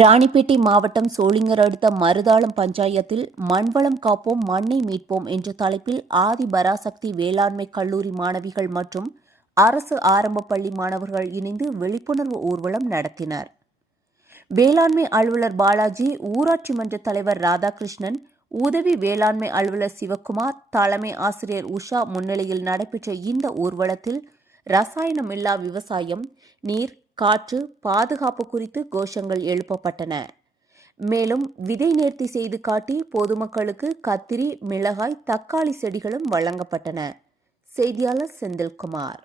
ராணிப்பேட்டை மாவட்டம் சோளிங்கர் அடுத்த மருதாளம் பஞ்சாயத்தில் மண்வளம் காப்போம் மண்ணை மீட்போம் என்ற தலைப்பில் ஆதி பராசக்தி வேளாண்மை கல்லூரி மாணவிகள் மற்றும் அரசு ஆரம்ப பள்ளி மாணவர்கள் இணைந்து விழிப்புணர்வு ஊர்வலம் நடத்தினர். வேளாண்மை அலுவலர் பாலாஜி, ஊராட்சி மன்ற தலைவர் ராதாகிருஷ்ணன், உதவி வேளாண்மை அலுவலர் சிவக்குமார், தலைமை ஆசிரியர் உஷா முன்னிலையில் நடைபெற்ற இந்த ஊர்வலத்தில் ரசாயனமில்லா விவசாயம், நீர், காற்று பாதுகாப்பு குறித்து கோஷங்கள் எழுப்பப்பட்டன. மேலும் விதை நேர்த்தி செய்து காட்டி பொதுமக்களுக்கு கத்திரி, மிளகாய், தக்காளி செடிகளும் வழங்கப்பட்டன. செய்தியாளர் செந்தில்குமார்.